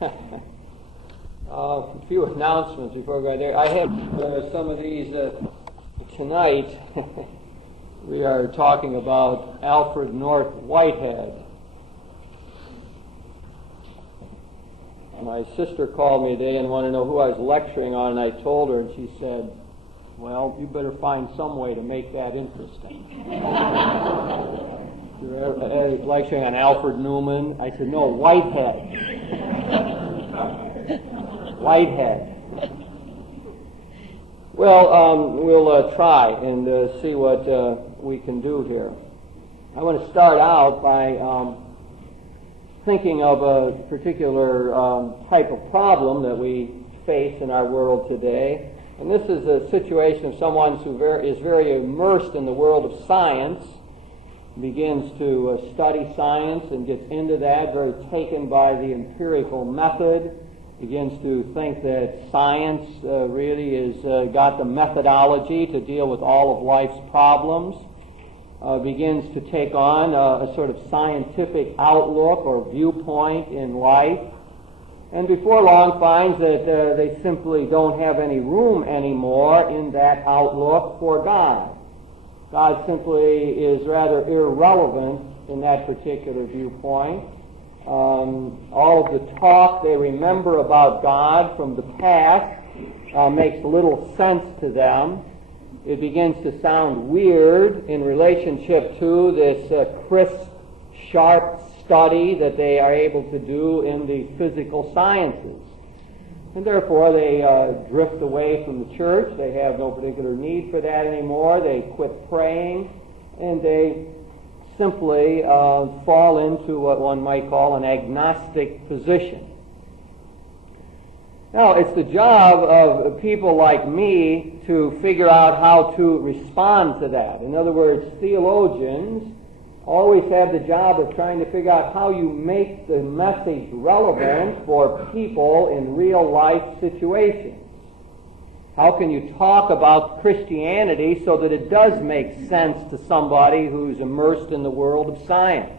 A few announcements before we go there. I have some of these tonight. We are talking about Alfred North Whitehead. My sister called me today and wanted to know who I was lecturing on, and I told her, and she said, "Well, you better find some way to make that interesting." You're lecturing on Alfred Newman. I said, "No, Whitehead." Whitehead. Well, we'll try and see what we can do here. I want to start out by thinking of a particular type of problem that we face in our world today. And this is a situation of someone who is very immersed in the world of science, begins to study science and gets into that, very taken by the empirical method, begins to think that science really is got the methodology to deal with all of life's problems, begins to take on a sort of scientific outlook or viewpoint in life, and before long finds that they simply don't have any room anymore in that outlook for God. God simply is rather irrelevant in that particular viewpoint. All of the talk they remember about God from the past makes little sense to them. It begins to sound weird in relationship to this crisp, sharp study that they are able to do in the physical sciences. And therefore they drift away from the church. They have no particular need for that anymore. They quit praying, and they simply fall into what one might call an agnostic position. Now, it's the job of people like me to figure out how to respond to that. In other words, theologians always have the job of trying to figure out how you make the message relevant for people in real life situations. How can you talk about Christianity so that it does make sense to somebody who's immersed in the world of science?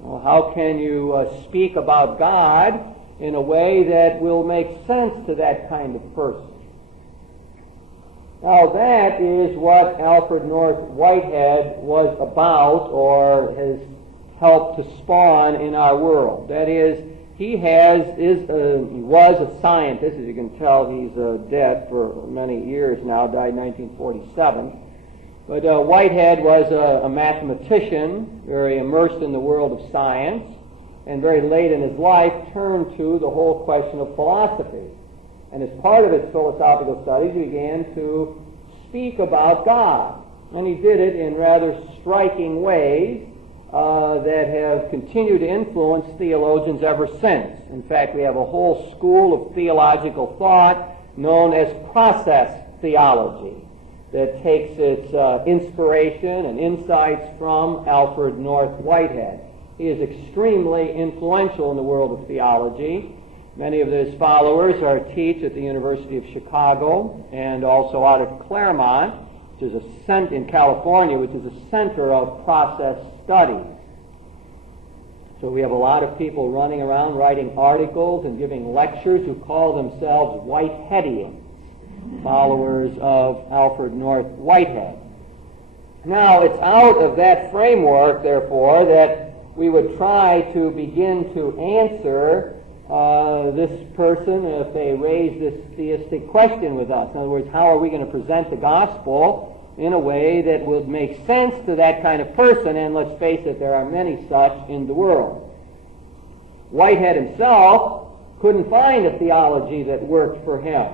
Well, how can you speak about God in a way that will make sense to that kind of person? Now, that is what Alfred North Whitehead was about, or has helped to spawn in our world. That is, he was a scientist. As you can tell, he's dead for many years now, died in 1947. But Whitehead was a mathematician, very immersed in the world of science, and very late in his life turned to the whole question of philosophy. And as part of his philosophical studies, he began to speak about God. And he did it in rather striking ways that have continued to influence theologians ever since. In fact, we have a whole school of theological thought known as process theology that takes its inspiration and insights from Alfred North Whitehead. He is extremely influential in the world of theology. Many of his followers teach at the University of Chicago and also out of Claremont, which is in California, which is a center of process studies. So we have a lot of people running around writing articles and giving lectures who call themselves Whiteheadians, followers of Alfred North Whitehead. Now, it's out of that framework, therefore, that we would try to begin to answer this person if they raise this theistic question with us. In other words, how are we going to present the gospel in a way that would make sense to that kind of person? And let's face it, there are many such in the world. Whitehead himself couldn't find a theology that worked for him.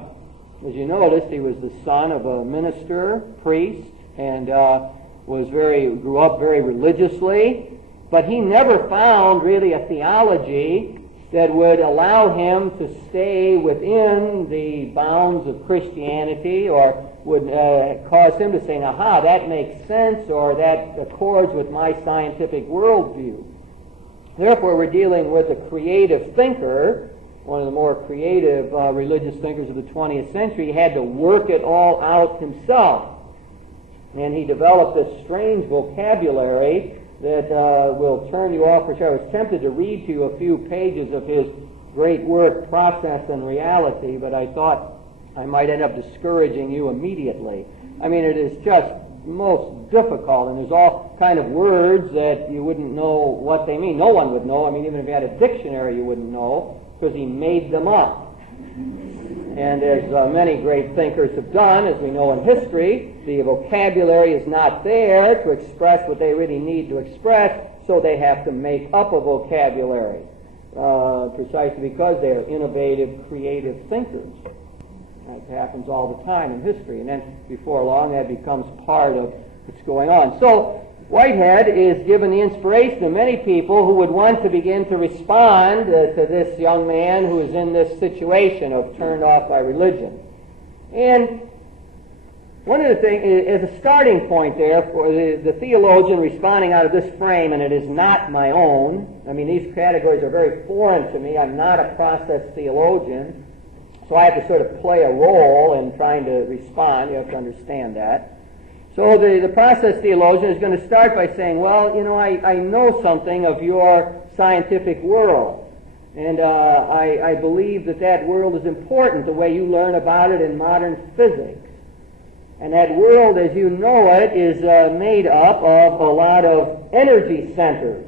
As you noticed, he was the son of a minister, priest, and grew up very religiously, but he never found really a theology that would allow him to stay within the bounds of Christianity, or would cause him to say, aha, that makes sense, or that accords with my scientific worldview. Therefore, we're dealing with a creative thinker, one of the more creative religious thinkers of the 20th century. He had to work it all out himself. And he developed this strange vocabulary that will turn you off for sure. I was tempted to read to you a few pages of his great work, Process and Reality, but I thought I might end up discouraging you immediately. I mean, it is just most difficult, and there's all kind of words that you wouldn't know what they mean. No one would know. I mean, even if you had a dictionary, you wouldn't know, because he made them up. And as many great thinkers have done, as we know in history, the vocabulary is not there to express what they really need to express, so they have to make up a vocabulary, precisely because they are innovative, creative thinkers. That happens all the time in history, and then before long that becomes part of what's going on. So Whitehead is given the inspiration of many people who would want to begin to respond to this young man who is in this situation of turned off by religion. And one of the things, as a starting point there for the theologian responding out of this frame, and it is not my own. I mean, these categories are very foreign to me. I'm not a process theologian. So I have to sort of play a role in trying to respond. You have to understand that. So the process theologian is going to start by saying, well, you know, I know something of your scientific world. And I believe that world is important, the way you learn about it in modern physics. And that world, as you know it, is made up of a lot of energy centers.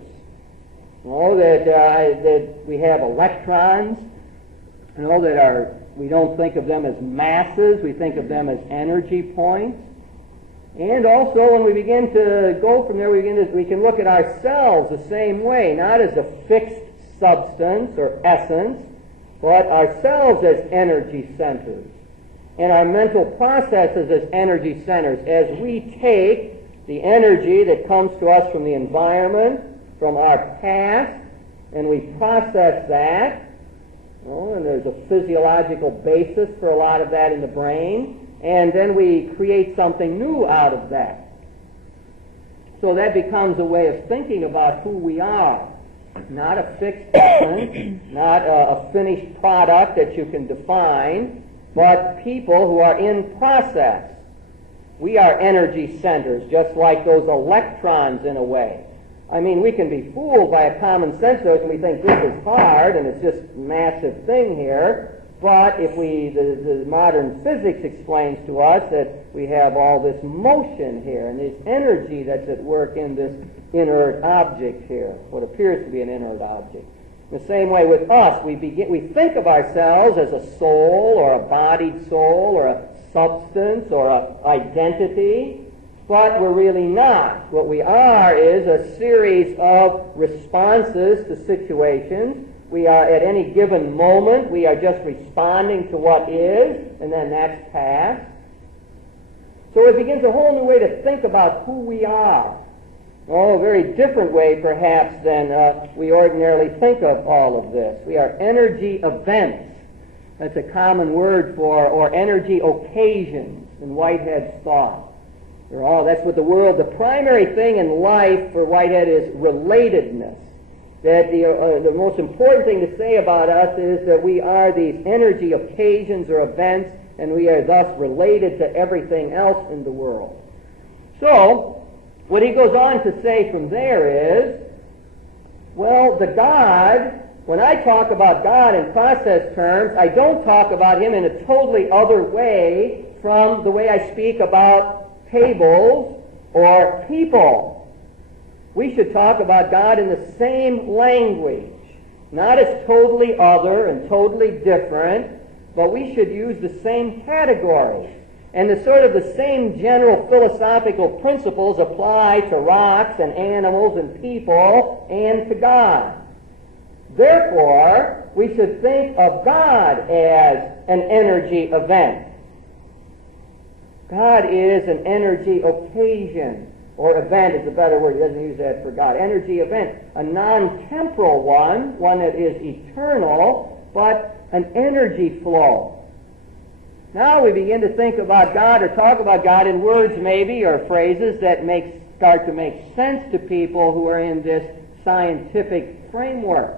You know, that we have electrons, you know, that are... We don't think of them as masses. We think of them as energy points. And also, when we begin to go from there, we can look at ourselves the same way, not as a fixed substance or essence, but ourselves as energy centers, and our mental processes as energy centers. As we take the energy that comes to us from the environment, from our past, and we process that, and there's a physiological basis for a lot of that in the brain, and then we create something new out of that. So that becomes a way of thinking about who we are. Not a fixed essence, not a finished product that you can define, but people who are in process. We are energy centers, just like those electrons in a way. I mean, we can be fooled by a common sense notion. We think this is hard and it's just a massive thing here. But if the modern physics explains to us that we have all this motion here and this energy that's at work in this inert object here, what appears to be an inert object. In the same way with us, we think of ourselves as a soul or a bodied soul or a substance or an identity. But we're really not. What we are is a series of responses to situations. We are, at any given moment, we are just responding to what is, and then that's past. So it begins a whole new way to think about who we are. Oh, a very different way, perhaps, than we ordinarily think of all of this. We are energy events. That's a common word for, or energy occasions in Whitehead's thought. That's what the primary thing in life for Whitehead is relatedness. That the most important thing to say about us is that we are these energy occasions or events, and we are thus related to everything else in the world. So, what he goes on to say from there is, well, the God, when I talk about God in process terms, I don't talk about him in a totally other way from the way I speak about tables or people. We should talk about God in the same language, not as totally other and totally different, but we should use the same categories. And the same general philosophical principles apply to rocks and animals and people and to God. Therefore, we should think of God as an energy event. God is an energy occasion, or event is a better word. He doesn't use that for God. Energy event, a non-temporal one that is eternal, but an energy flow. Now we begin to think about God or talk about God in words maybe or phrases that start to make sense to people who are in this scientific framework.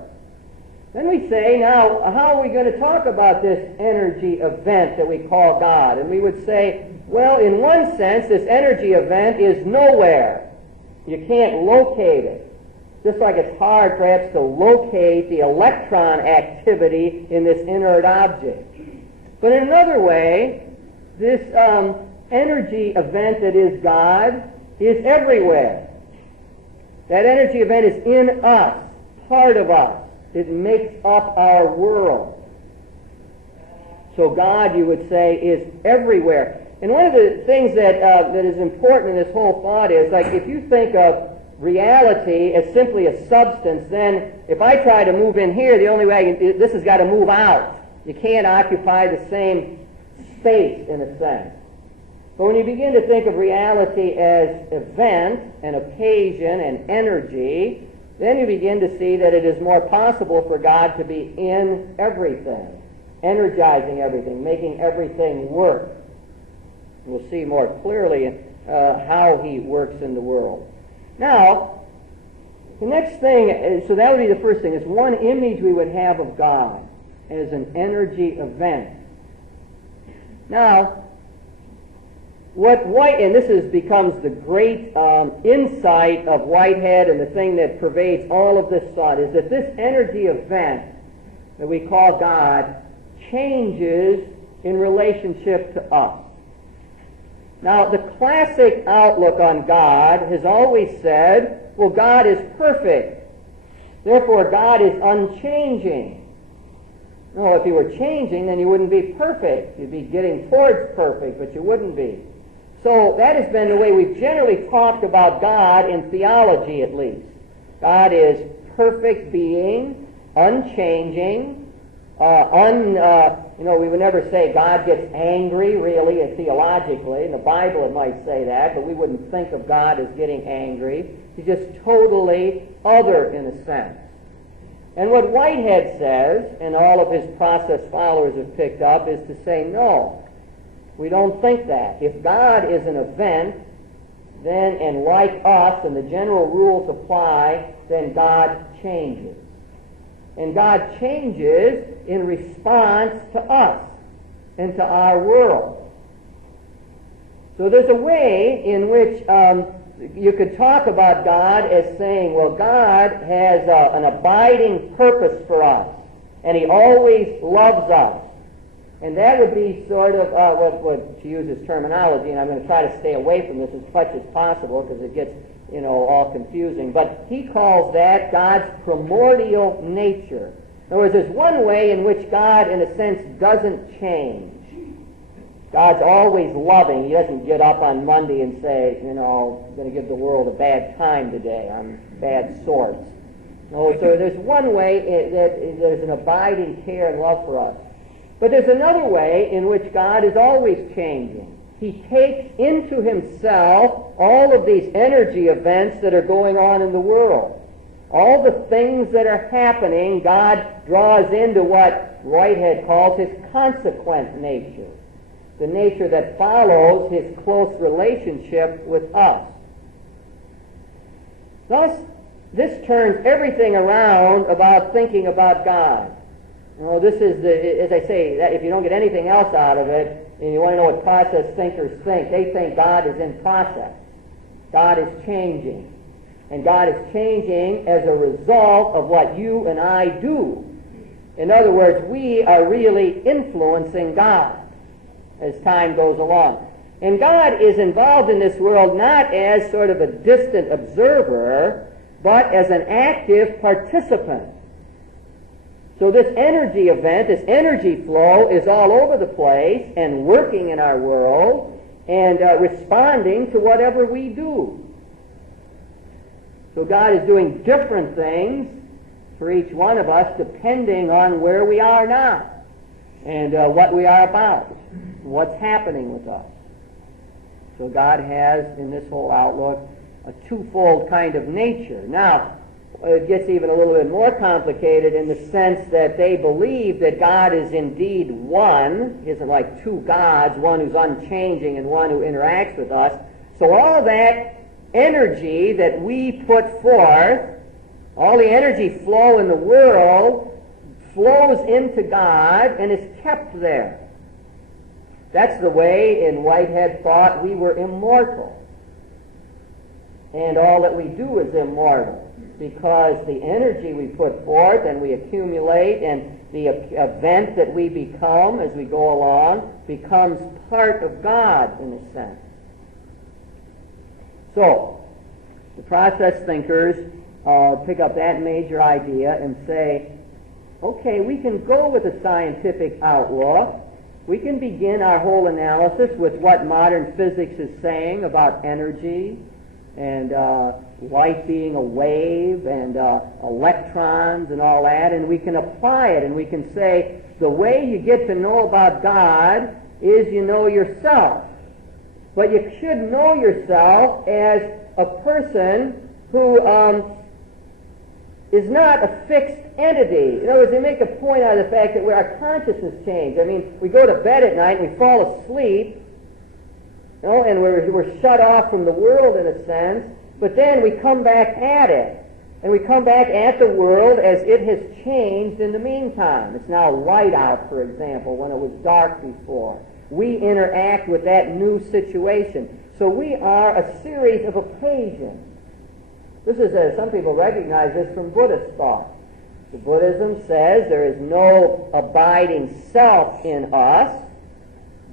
Then we say, now, how are we going to talk about this energy event that we call God? And we would say, well, in one sense, this energy event is nowhere. You can't locate it. Just like it's hard, perhaps, to locate the electron activity in this inert object. But in another way, this energy event that is God is everywhere. That energy event is in us, part of us. It makes up our world. So God, you would say, is everywhere. And one of the things that is important in this whole thought is, like, if you think of reality as simply a substance, then if I try to move in here, the only way I can, this has got to move out. You can't occupy the same space, in a sense. But when you begin to think of reality as event and occasion and energy, then you begin to see that it is more possible for God to be in everything, energizing everything, making everything work. We'll see more clearly how he works in the world. Now, the next thing, so that would be the first thing, is one image we would have of God as an energy event. Now, and this becomes the great insight of Whitehead, and the thing that pervades all of this thought, is that this energy event that we call God changes in relationship to us. Now, the classic outlook on God has always said, well, God is perfect. Therefore, God is unchanging. No, if he were changing, then you wouldn't be perfect. You'd be getting towards perfect, but you wouldn't be. So that has been the way we've generally talked about God in theology, at least. God is perfect being, unchanging, we would never say God gets angry, really, theologically. In the Bible it might say that, but we wouldn't think of God as getting angry. He's just totally other, in a sense. And what Whitehead says, and all of his process followers have picked up, is to say, no, we don't think that. If God is an event, then, and like us, and the general rules apply, then God changes. And God changes in response to us and to our world. So there's a way in which you could talk about God as saying, well, God has an abiding purpose for us, and he always loves us. And that would be sort of, to use his terminology, and I'm going to try to stay away from this as much as possible because it gets all confusing. But he calls that God's primordial nature. In other words, there's one way in which God, in a sense, doesn't change. God's always loving. He doesn't get up on Monday and say, I'm going to give the world a bad time today. I'm bad sorts. No, so there's one way that there's an abiding care and love for us. But there's another way in which God is always changing. He takes into himself all of these energy events that are going on in the world. All the things that are happening, God draws into what Whitehead calls his consequent nature, the nature that follows his close relationship with us. Thus, this turns everything around about thinking about God. This is, as I say, that if you don't get anything else out of it, and you want to know what process thinkers think, they think God is in process. God is changing. And God is changing as a result of what you and I do. In other words, we are really influencing God as time goes along. And God is involved in this world not as sort of a distant observer, but as an active participant. So this energy event, this energy flow is all over the place and working in our world and responding to whatever we do. So God is doing different things for each one of us depending on where we are now and what we are about, what's happening with us. So God has, in this whole outlook, a twofold kind of nature. Now, it gets even a little bit more complicated in the sense that they believe that God is indeed one. He isn't like two gods, one who's unchanging and one who interacts with us. So all that energy that we put forth, all the energy flow in the world, flows into God and is kept there. That's the way, in Whitehead thought, we were immortal. and all that we do is immortal, because the energy we put forth and we accumulate and the event that we become as we go along becomes part of God in a sense. So, the process thinkers pick up that major idea and say, okay, we can go with a scientific outlook. We can begin our whole analysis with what modern physics is saying about energy and light being a wave and electrons and all that, and we can apply it, and we can say the way you get to know about God is you know yourself. But you should know yourself as a person who is not a fixed entity. In other words, they make a point out of the fact that our consciousness changes. I mean, we go to bed at night and we fall asleep, and we're shut off from the world in a sense, but then we come back at it. And we come back at the world as it has changed in the meantime. It's now light out, for example, when it was dark before. We interact with that new situation. So we are a series of occasions. This is, some people recognize this from Buddhist thought. The Buddhism says there is no abiding self in us,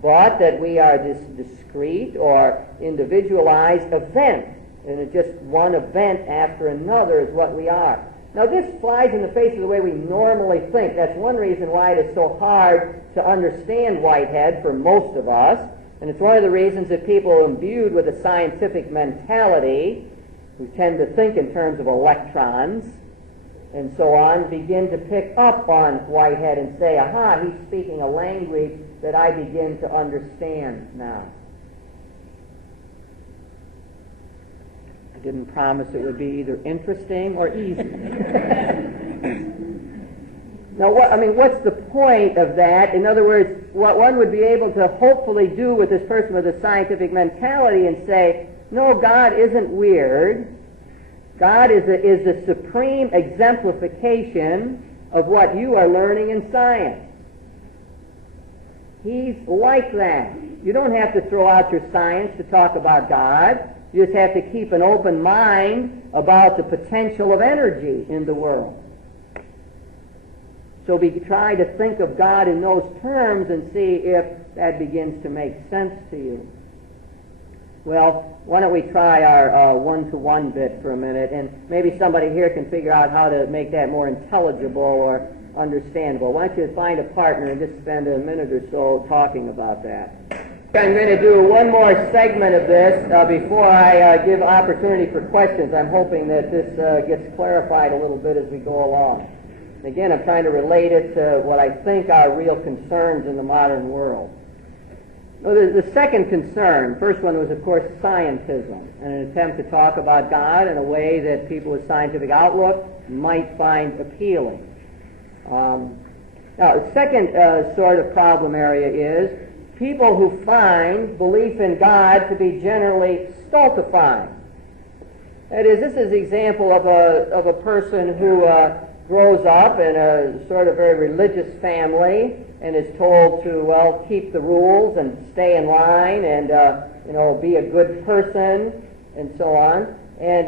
but that we are this discrete or individualized event. And it's just one event after another is what we are. Now this flies in the face of the way we normally think. That's one reason why it is so hard to understand Whitehead for most of us. And it's one of the reasons that people imbued with a scientific mentality, who tend to think in terms of electrons and so on, begin to pick up on Whitehead and say, aha, he's speaking a language that I begin to understand now. I didn't promise it would be either interesting or easy. Now, what's the point of that? In other words, what one would be able to hopefully do with this person with a scientific mentality and say, no, God isn't weird. God is the supreme exemplification of what you are learning in science. He's like that. You don't have to throw out your science to talk about God. You just have to keep an open mind about the potential of energy in the world. So we try to think of God in those terms and see if that begins to make sense to you. Well, why don't we try our one-to-one bit for a minute, and maybe somebody here can figure out how to make that more intelligible or understandable. Why don't you find a partner and just spend a minute or so talking about that. I'm going to do one more segment of this before I give opportunity for questions. I'm hoping that this gets clarified a little bit as we go along. Again, I'm trying to relate it to what I think are real concerns in the modern world. Well, the second concern, first one was, of course, scientism, and an attempt to talk about God in a way that people with scientific outlook might find appealing. Now, the second sort of problem area is people who find belief in God to be generally stultifying. That is, this is the example of a person who grows up in a sort of very religious family and is told to, well, keep the rules and stay in line and, be a good person and so on, and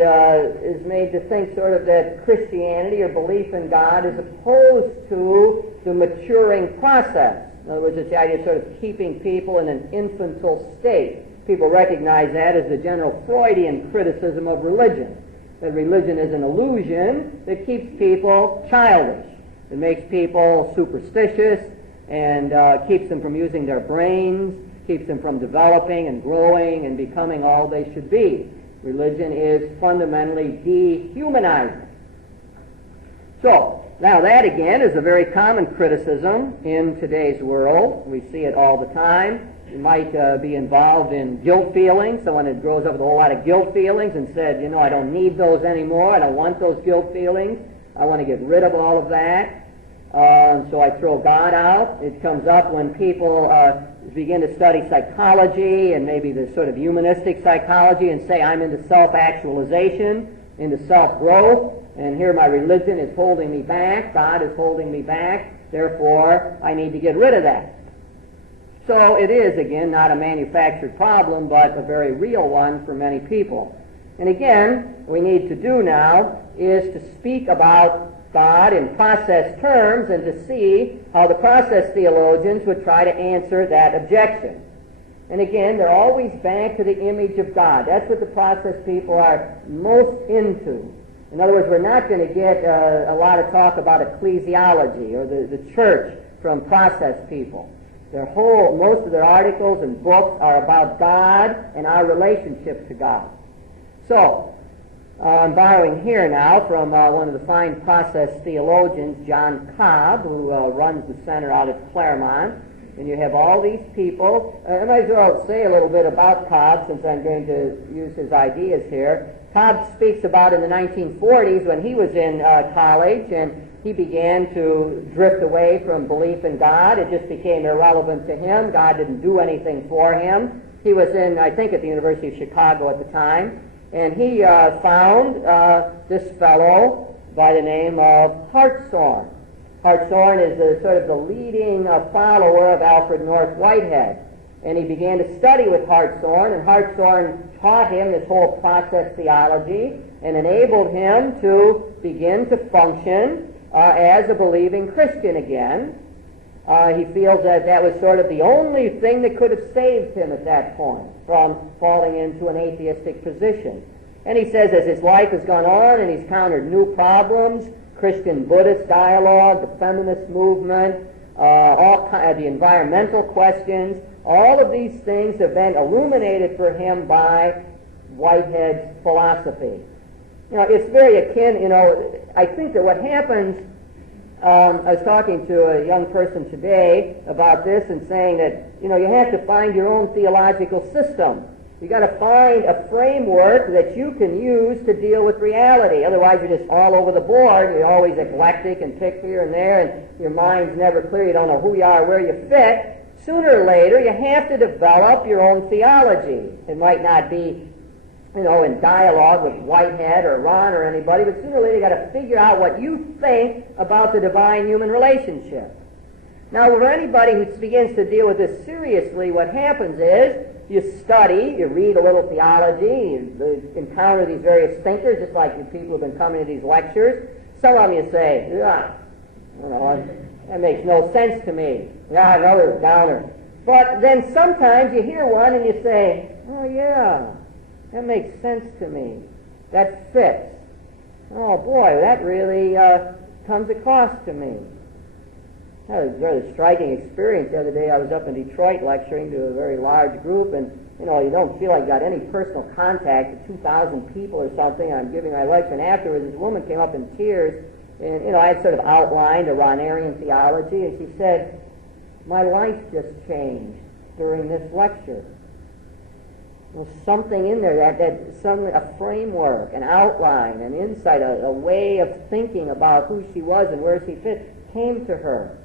is made to think sort of that Christianity or belief in God is opposed to the maturing process. In other words, it's the idea of sort of keeping people in an infantile state. People recognize that as the general Freudian criticism of religion. That religion is an illusion that keeps people childish. It makes people superstitious and keeps them from using their brains, keeps them from developing and growing and becoming all they should be. Religion is fundamentally dehumanizing. So, now that again is a very common criticism in today's world. We see it all the time. You might be involved in guilt feelings. Someone that grows up with a whole lot of guilt feelings and said, I don't need those anymore. I don't want those guilt feelings. I want to get rid of all of that. So I throw God out. It comes up when people begin to study psychology and maybe the sort of humanistic psychology and say, I'm into self-actualization, into self-growth, and here my religion is holding me back, God is holding me back, therefore I need to get rid of that. So it is, again, not a manufactured problem, but a very real one for many people. And again, what we need to do now is to speak about God in process terms and to see how the process theologians would try to answer that objection. And again, they're always back to the image of God. That's what the process people are most into. In other words, we're not going to get a lot of talk about ecclesiology or the church from process people. Most of their articles and books are about God and our relationship to God. So, I'm borrowing here now from one of the fine process theologians, John Cobb, who runs the center out at Claremont. And you have all these people. I might as well say a little bit about Cobb since I'm going to use his ideas here. Cobb speaks about in the 1940s when he was in college and he began to drift away from belief in God. It just became irrelevant to him. God didn't do anything for him. He was in, I think, at the University of Chicago at the time. And he found this fellow by the name of Hartshorne. Hartshorne is sort of the leading follower of Alfred North Whitehead. And he began to study with Hartshorne, and Hartshorne taught him this whole process theology and enabled him to begin to function as a believing Christian again. He feels that that was sort of the only thing that could have saved him at that point from falling into an atheistic position. And he says as his life has gone on and he's encountered new problems, Christian-Buddhist dialogue, the feminist movement, the environmental questions, all of these things have been illuminated for him by Whitehead's philosophy. You know, it's very akin, I think that what happens, I was talking to a young person today about this and saying that, you have to find your own theological system. You've got to find a framework that you can use to deal with reality. Otherwise, you're just all over the board. You're always eclectic and pick here and there, and your mind's never clear. You don't know who you are, where you fit. Sooner or later, you have to develop your own theology. It might not be, in dialogue with Whitehead or Ron or anybody, but sooner or later, you've got to figure out what you think about the divine-human relationship. Now, for anybody who begins to deal with this seriously, what happens is you study, you read a little theology, you encounter these various thinkers, just like the people who have been coming to these lectures. Some of them you say, that makes no sense to me. Yeah, another downer. But then sometimes you hear one and you say, oh yeah, that makes sense to me. That fits. Oh boy, that really comes across to me. That was a very striking experience the other day. I was up in Detroit lecturing to a very large group, and you don't feel like you got any personal contact with 2,000 people or something. I'm giving my lecture, and afterwards this woman came up in tears, and I had sort of outlined a Ronarian theology, and she said, my life just changed during this lecture. There was something in there that suddenly a framework, an outline, an insight, a way of thinking about who she was and where she fit came to her.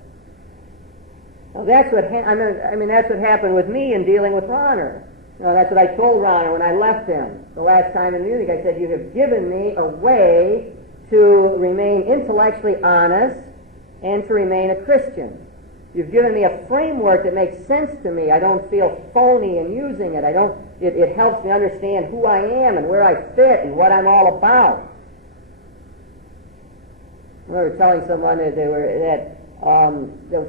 Well, that's what that's what happened with me in dealing with Ronner. That's what I told Ronner when I left him the last time in Munich. I said, you have given me a way to remain intellectually honest and to remain a Christian. You've given me a framework that makes sense to me. I don't feel phony in using it. It helps me understand who I am and where I fit and what I'm all about. I remember telling someone that they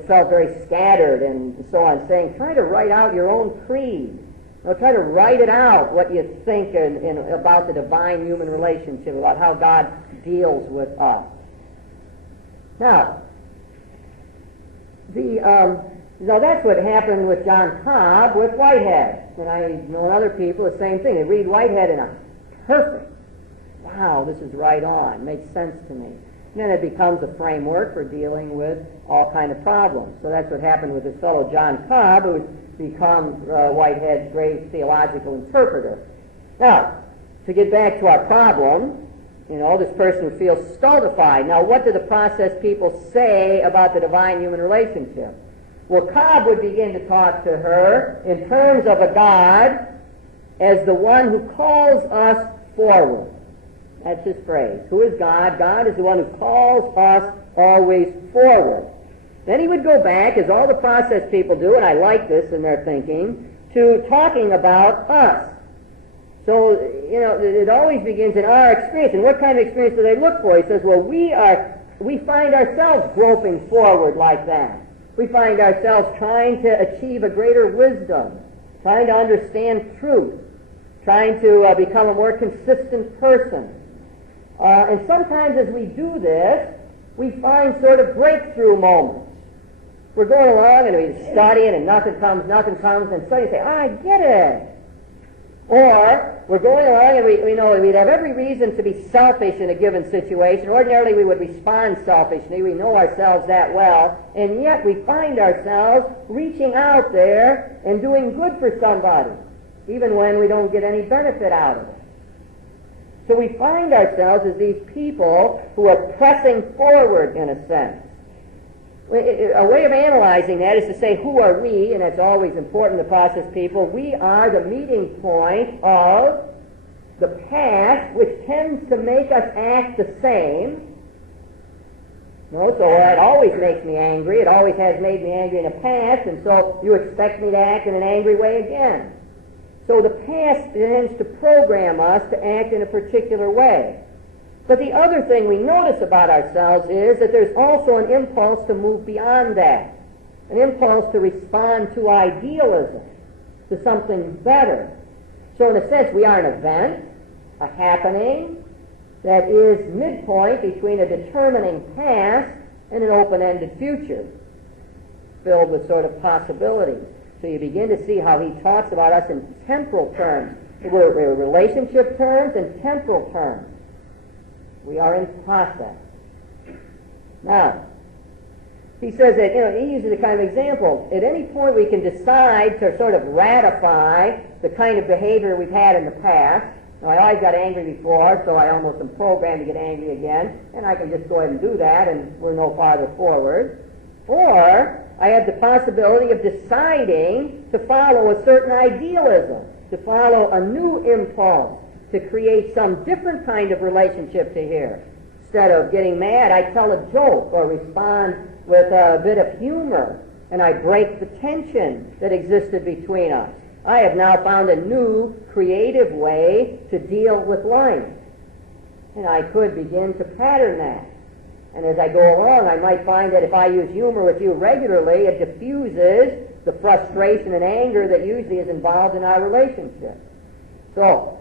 felt very scattered and so on, saying, try to write out your own creed. Try to write it out, what you think about the divine-human relationship, about how God deals with us. Now, that's what happened with John Cobb with Whitehead. And I know other people, the same thing. They read Whitehead and perfect. Wow, this is right on. Makes sense to me. And then it becomes a framework for dealing with all kind of problems. So that's what happened with this fellow John Cobb, who's become Whitehead's great theological interpreter. Now, to get back to our problem, this person feels stultified. Now, what do the process people say about the divine-human relationship? Well, Cobb would begin to talk to her in terms of a God as the one who calls us forward. That's his phrase. Who is God? God is the one who calls us always forward. Then he would go back, as all the process people do, and I like this in their thinking, to talking about us. So, it always begins in our experience. And what kind of experience do they look for? He says, well, we find ourselves groping forward like that. We find ourselves trying to achieve a greater wisdom, trying to understand truth, trying to become a more consistent person. And sometimes as we do this, we find sort of breakthrough moments. We're going along and we're studying and nothing comes, and suddenly you say, I get it. Or we're going along and we know we'd have every reason to be selfish in a given situation. Ordinarily we would respond selfishly. We know ourselves that well. And yet we find ourselves reaching out there and doing good for somebody, even when we don't get any benefit out of it. So we find ourselves as these people who are pressing forward in a sense. A way of analyzing that is to say, who are we? And that's always important to process people. We are the meeting point of the past, which tends to make us act the same. So that always makes me angry. It always has made me angry in the past, and so you expect me to act in an angry way again. So the past tends to program us to act in a particular way. But the other thing we notice about ourselves is that there's also an impulse to move beyond that, an impulse to respond to idealism, to something better. So in a sense, we are an event, a happening, that is midpoint between a determining past and an open-ended future, filled with sort of possibilities. So you begin to see how he talks about us in temporal terms. We're relationship terms and temporal terms. We are in process. Now, he says that, he uses a kind of example. At any point we can decide to sort of ratify the kind of behavior we've had in the past. Now, I always got angry before, so I almost am programmed to get angry again, and I can just go ahead and do that, and we're no farther forward. Or I have the possibility of deciding to follow a certain idealism, to follow a new impulse, to create some different kind of relationship to here. Instead of getting mad, I tell a joke or respond with a bit of humor, and I break the tension that existed between us. I have now found a new, creative way to deal with life. And I could begin to pattern that. And as I go along, I might find that if I use humor with you regularly, it diffuses the frustration and anger that usually is involved in our relationship. So,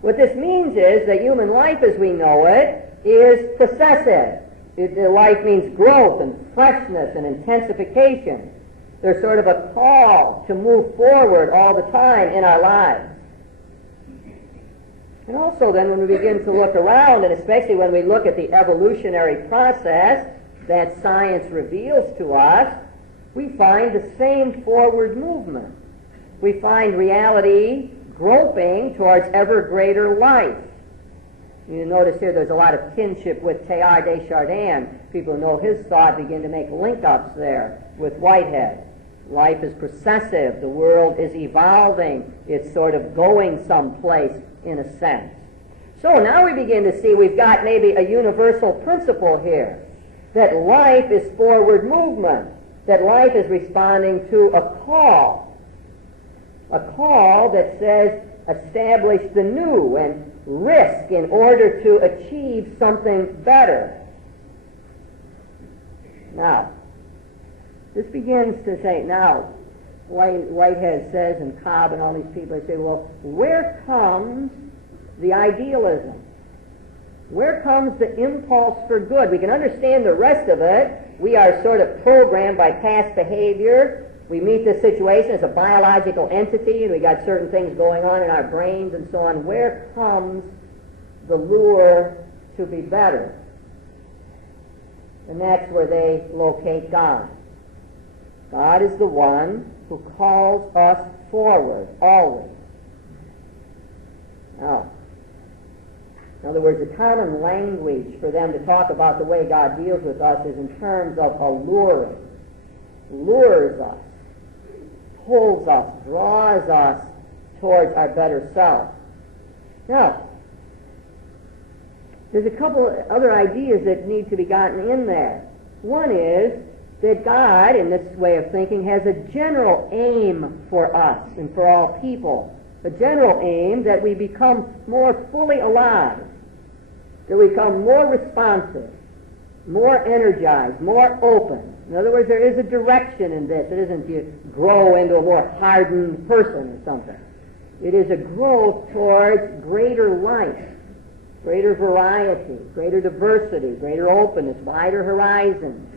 what this means is that human life as we know it is processive. Life means growth and freshness and intensification. There's sort of a call to move forward all the time in our lives. And also then when we begin to look around, and especially when we look at the evolutionary process that science reveals to us, we find the same forward movement. We find reality groping towards ever greater life. You notice here there's a lot of kinship with Teilhard de Chardin. People who know his thought begin to make link-ups there with Whitehead. Life is processive. The world is evolving. It's sort of going someplace in a sense. So now we begin to see we've got maybe a universal principle here, that life is forward movement, that life is responding to a call that says establish the new and risk in order to achieve something better. Now, this begins to say, now, Whitehead says, and Cobb and all these people, they say, well, where comes the idealism? Where comes the impulse for good? We can understand the rest of it. We are sort of programmed by past behavior. We meet this situation as a biological entity, and we got certain things going on in our brains and so on. Where comes the lure to be better? And that's where they locate God. God is the one who calls us forward, always. Now, in other words, the common language for them to talk about the way God deals with us is in terms of alluring. Lures us, pulls us, draws us towards our better self. Now, there's a couple of other ideas that need to be gotten in there. One is that God, in this way of thinking, has a general aim for us and for all people. a general aim that we become more fully alive, that we become more responsive, more energized, more open. In other words, there is a direction in this. It isn't you grow into a more hardened person or something. It is a growth towards greater life, greater variety, greater diversity, greater openness, wider horizons,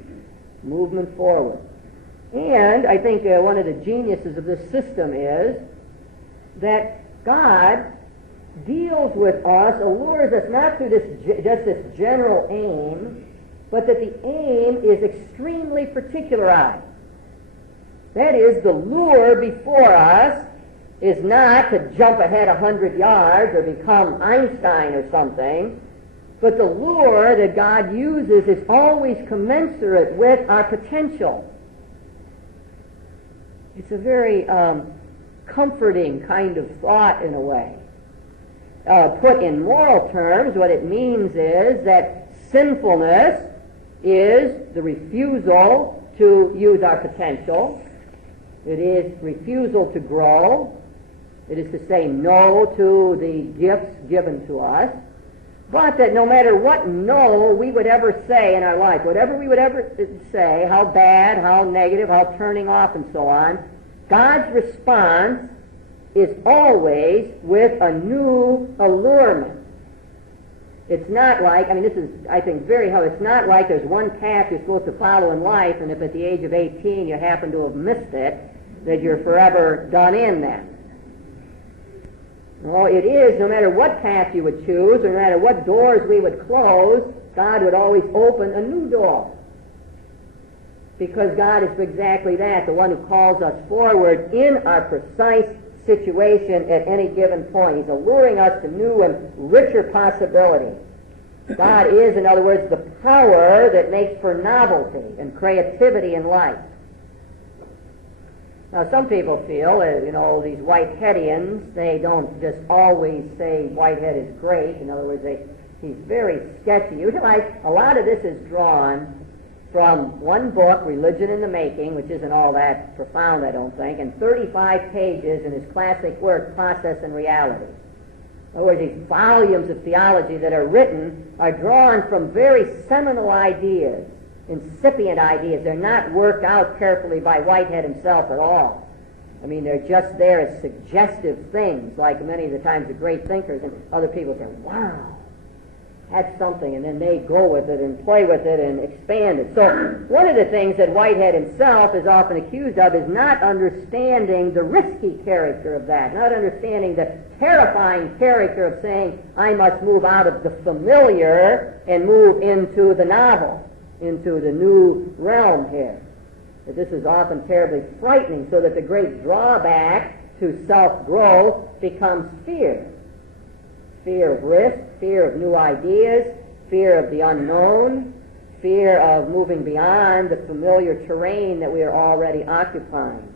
movement forward. And I think one of the geniuses of this system is that God deals with us, allures us not through just this general aim, but that the aim is extremely particularized. That is, the lure before us is not to jump ahead 100 yards or become Einstein or something, but the lure that God uses is always commensurate with our potential. It's a very comforting kind of thought in a way. Put in moral terms, what it means is that sinfulness is the refusal to use our potential. It is refusal to grow. It is to say no to the gifts given to us. But that no matter what no we would ever say in our life, whatever we would ever say, how bad, how negative, how turning off and so on, God's response is always with a new allurement. It's not like, this is, I think, very helpful. It's not like there's one path you're supposed to follow in life, and if at the age of 18 you happen to have missed it, that you're forever done in then. No, it is, no matter what path you would choose, or no matter what doors we would close, God would always open a new door. Because God is exactly that, the one who calls us forward in our precise situation at any given point. He's alluring us to new and richer possibilities. God is, in other words, the power that makes for novelty and creativity in life. Now, some people feel, these Whiteheadians, they don't just always say Whitehead is great. In other words, he's very sketchy. Usually, a lot of this is drawn from one book, Religion in the Making, which isn't all that profound, I don't think, and 35 pages in his classic work, Process and Reality. In other words, these volumes of theology that are written are drawn from very seminal ideas, incipient ideas. They're not worked out carefully by Whitehead himself at all. They're just there as suggestive things, like many of the times the great thinkers, and other people say, wow, that's something, and then they go with it and play with it and expand it. So one of the things that Whitehead himself is often accused of is not understanding the risky character of that, not understanding the terrifying character of saying, I must move out of the familiar and move into the novel, into the new realm here. That this is often terribly frightening, so that the great drawback to self-growth becomes fear. Fear of risk, fear of new ideas, fear of the unknown, fear of moving beyond the familiar terrain that we are already occupying.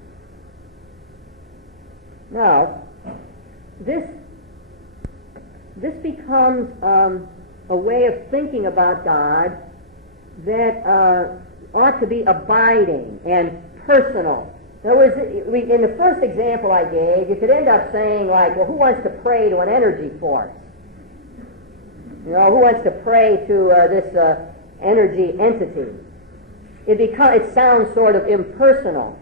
Now, this becomes a way of thinking about God that ought to be abiding and personal. In other words, in the first example I gave, you could end up saying, like, well, who wants to pray to an energy force? Who wants to pray to this energy entity? It sounds sort of impersonal.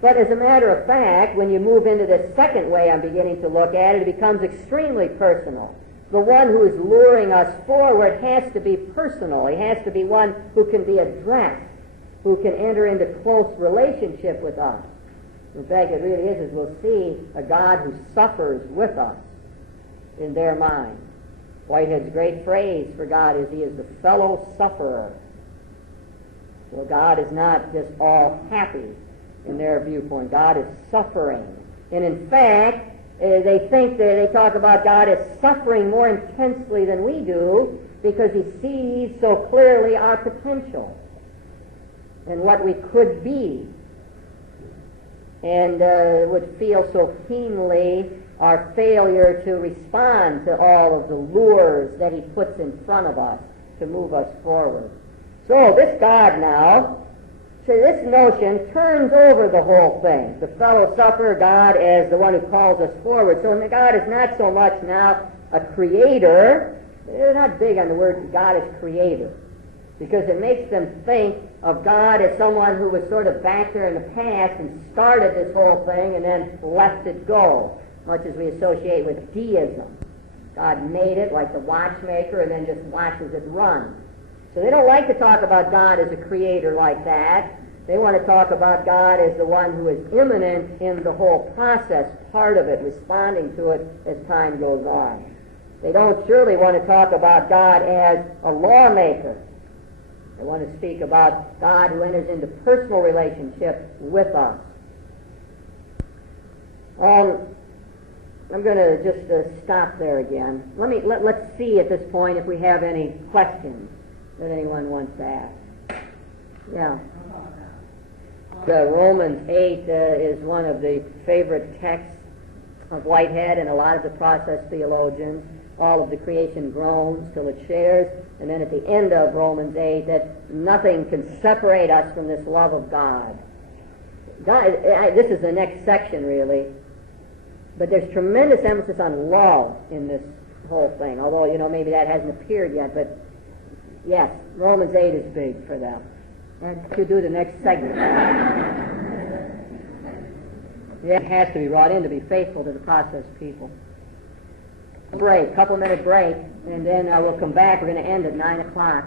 But as a matter of fact, when you move into this second way I'm beginning to look at it, it becomes extremely personal. The one who is luring us forward has to be personal. He has to be one who can be addressed, who can enter into close relationship with us. In fact, it really is, as we'll see, a God who suffers with us in their mind. Whitehead's great phrase for God is, he is the fellow sufferer. So God is not just all happy in their viewpoint. God is suffering. And in fact, they think that they talk about God as suffering more intensely than we do because he sees so clearly our potential and what we could be, and would feel so keenly our failure to respond to all of the lures that he puts in front of us to move us forward. So this God now So this notion turns over the whole thing. The fellow sufferer, God as the one who calls us forward. So God is not so much now a creator. They're not big on the word God as creator, because it makes them think of God as someone who was sort of back there in the past and started this whole thing and then let it go, much as we associate with deism. God made it like the watchmaker and then just watches it run. So they don't like to talk about God as a creator like that. They want to talk about God as the one who is immanent in the whole process, part of it, responding to it as time goes on. They don't surely want to talk about God as a lawmaker. They want to speak about God who enters into personal relationship with us. I'm going to just stop there again. Let's see at this point if we have any questions that anyone wants to ask. Yeah. Romans 8 is one of the favorite texts of Whitehead and a lot of the process theologians. All of the creation groans till it shares. And then at the end of Romans 8, that nothing can separate us from this love of God. This is the next section, really. But there's tremendous emphasis on love in this whole thing. Although, maybe that hasn't appeared yet. But, yes, Romans 8 is big for them. And to do the next segment. It has to be brought in to be faithful to the process people. Couple-minute break, and then we'll come back. We're going to end at 9 o'clock.